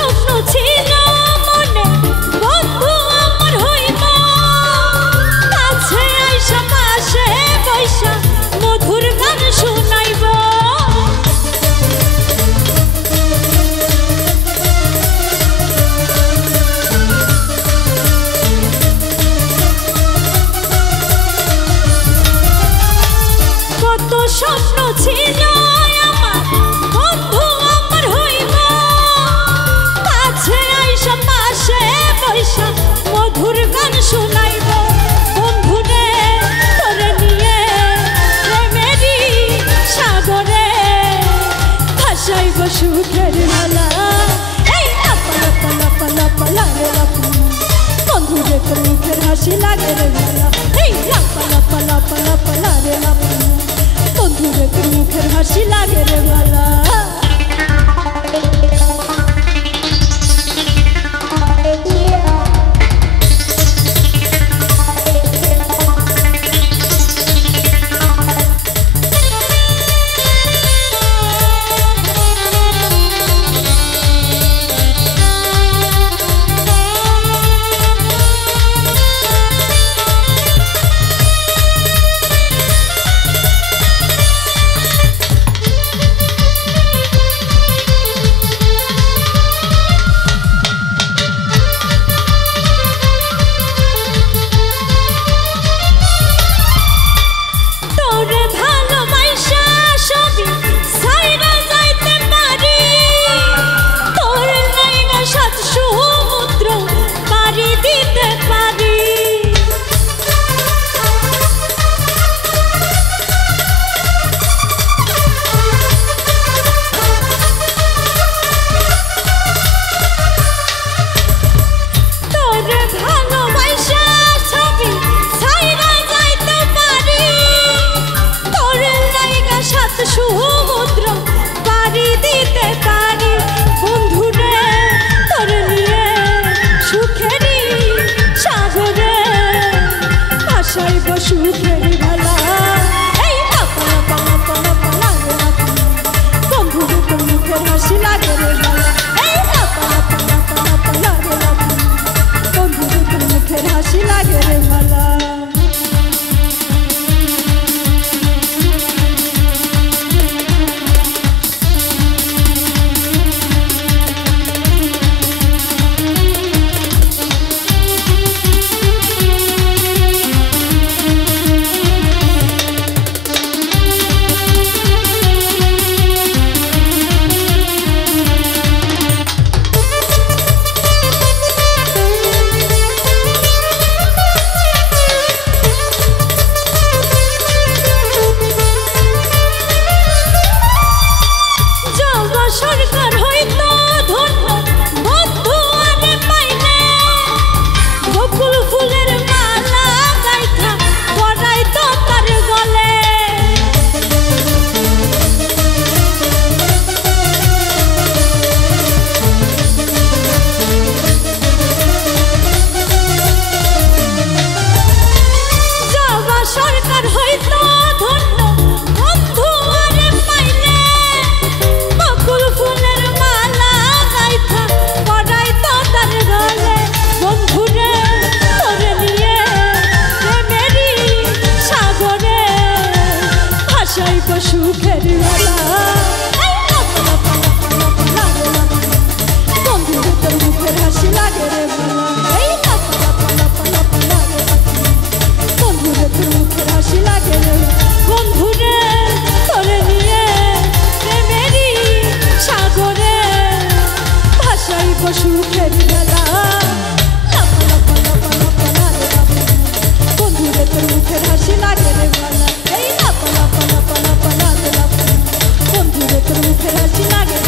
স্বপ্ন ছিল মনে বন্ধু আমার হইব কাছে আইসা পাশে বৈশা মধুর গান শুনাইব কত স্বপ্ন ছিল আমার বন্ধু আমার হইব কাছে আইসা পাশে বৈশা মধুর গান শুনাইব বন্ধু রে তোরে নিয়ে প্রেমেরই সাগরে ভাসাইব সুখের মালা এই লাপা লাপা লাপা লাপা লাগে লাপা বন্ধু রে তোর মুখের হাসি লাগে রে মালা এই লাপা লাপা লাপা লাপা লাগে লাপা বন্ধু রে তোর মুখের হাসি লাগে রে মালা সমুদ্র পাড়ি দিতে পারি বন্ধু রে তোর নিয়ে সুখেরই সাগরে ভাসাইব সুখের মালা এই লাপা লাপা লাপা লাপা লাগে লাপা বন্ধু রে তোর মুখের হাসি লাগে রে মালা এই লাপা লাপা লাপা লাপা লাগে লাপা বন্ধু রে তোর মুখের হাসি লাগে রে মালা সরকার হইতো ধন্য বন্ধু আরে পাইলে বকুল ফুলের মালা গাইথা পরাইতো তার গলে যাওয়া সরকার হইতো ধন্য বন্ধু আরে পাইলে বকুল ফুলের মালা গাইথা পরাইতো তার গলে বন্ধু রে তোরে নিয়ে প্রেমেরই সাগরে ভাসাইব সুখের মালা এই লাপা লাপা লাপা লাপা লাগে লাপা বন্ধু রে তোর মুখের হাসি লাগে রে মালা এই লাপা লাপা লাপা লাপা লাগে লাপা বন্ধু রে তোর মুখের হাসি লাগে রে বন্ধু রে তোরে নিয়ে প্রেমেরই সাগরে ভাসাইব সুখের মেলা লাপা লাপা লাপা লাপা লাগে লাপা বন্ধু রে তোর মুখের হাসি লাগে রে মালা এই লাপা লাপা লাপা লাপা লাগে লাপা বন্ধু রে তোর মুখের হাসি লাগে